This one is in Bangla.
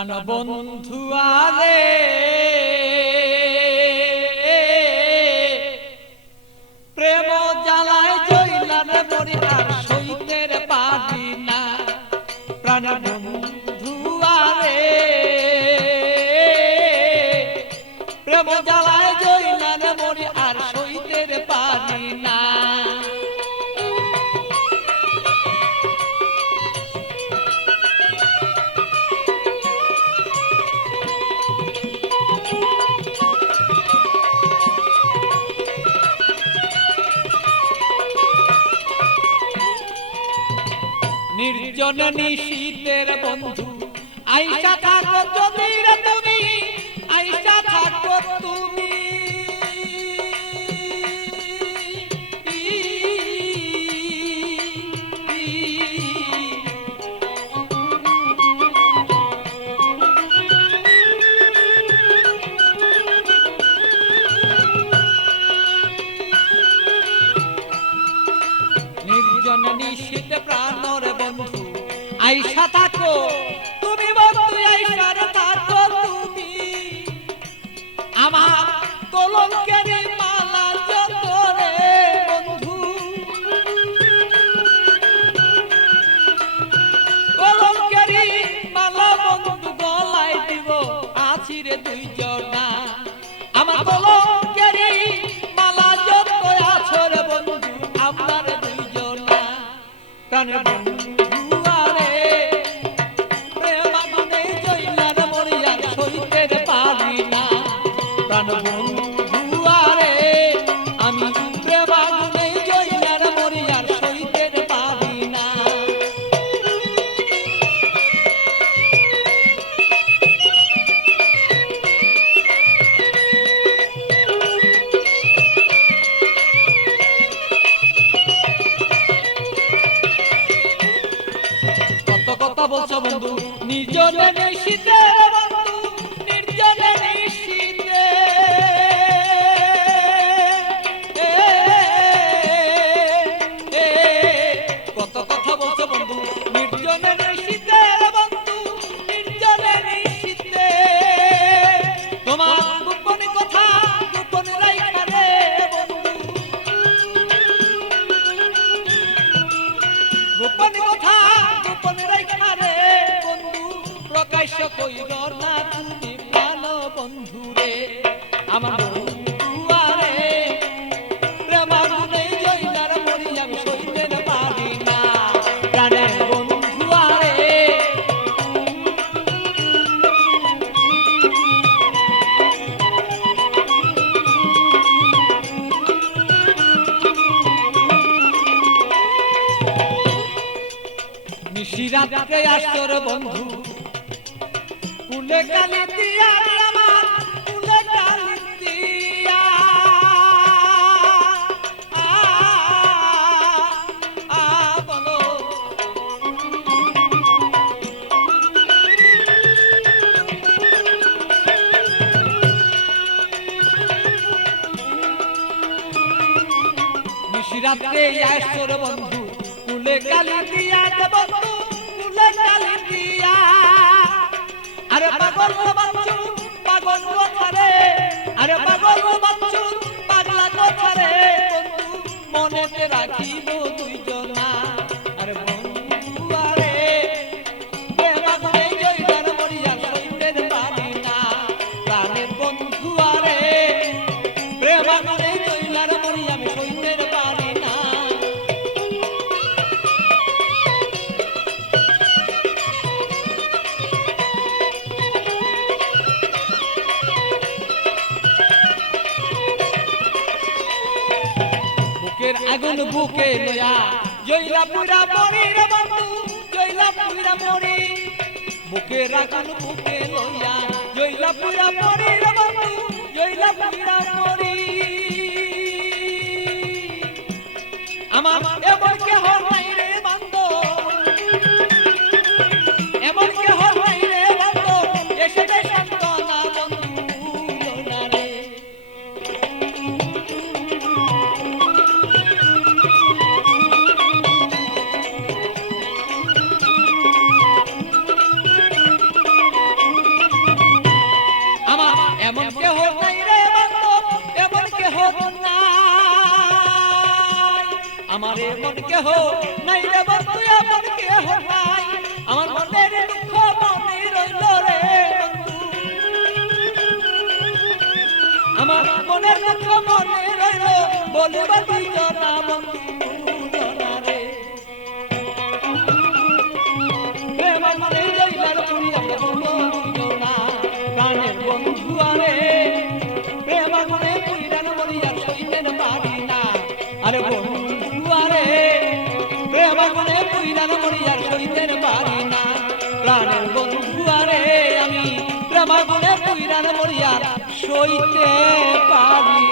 প্রাণবন্ধু আরে প্রেম জ্বালায় জইলার মরি আর সইতের পারি না। প্রাণবন্ধু আরে প্রেম জ্বালায় জইলার মরি আর সইতের পারি না। নির্জন নিশীতের বন্ধু আইসা থাকো যদি রে তুমি, আইসা থাকো তুমি। নির্জন নিশীতে প্রাণর বন্ধু আইসা থাকো তুমি, বন্ধু আইসা থাকো তুমি। আমার কলঙ্কের মালা যত রে বন্ধু, কলঙ্কের মালা বন্ধু গলায় দিব আছি রে দুইজনা। আমার কলঙ্কের মালা যত আছো রে বন্ধু আপনার দুইজনা। প্রাণের বন্ধু বলছো বন্ধু নির্জনে নিশীতে বন্ধু, নির্জনে নিশীতে কত কথা বলছো বন্ধু নির্জনে নিশীতে বন্ধু, নির্জনে নিশীতে। তোমার গোপন কথা গোপন রাইখা রে বন্ধু, গোপন কথা গোপন রাইখা রে বন্ধু, প্রকাশ্য কইর না তুমি প্রাণ বন্ধু রে। আমার বন্ধু আরে প্রেম আগুনে জইলার মরি আমি সইতে পারি না। প্রাণের বন্ধু আরে নিশিরাতে আসর বন্ধু কুলে কালি দিয়া আমার কুলে কালি দিয়া বলো। নিশিরাতে আসর বন্ধু কুলে কালি দিয়া বন্ধু, কুলে কালি দিয়া। আরে পাগল বাচ্চু পাগল কথা রে, আরে পাগল বাচ্চু পাগলা কথা রে বন্ধু, মনেতে রাখিব দুইজনা। আরে বন্ধু আরে প্রেম আগুনে জইলার মরি আর সইতে পারি না। প্রাণের বন্ধু আরে প্রেম আগুনে জইলার মরি আমি সইতে পারি না। বুকের আগুন বুকে লয়া জইলা পুরা মরি রে বন্ধু, জইলা পুরা মরি। বুকের আগুন বুকে লয়া জইলা পুরা মরি রে বন্ধু, জইলা পুরা মরি। আমার এমন কেহ নাই রে বন্ধু, এমন কেহ নাই রে বন্ধু, এসে শান্ত না বন্ধু না রে। আমারে মন কেহ নাই রে বন্ধু এমন কেহ নাই আমার মনের দুঃখ মনে রইল রে বন্ধু আমার মনের দুঃখ মনে রইল বলিবা দুইজনা বন্ধু জনা রে প্রেম মনে রইলার পুরিয়া বন্ধু দুইজনা প্রাণের বন্ধু আরে প্রেম মনে পুইরান মরিয়া সইতেন পারি না আরে বন্ধু আরে প্রেম মনে পুইরান মরিয়া সইতেন পারি না প্রাণের বন্ধু আরে আমি প্রেম মনে পুইরান মরিয়া সইতে পারি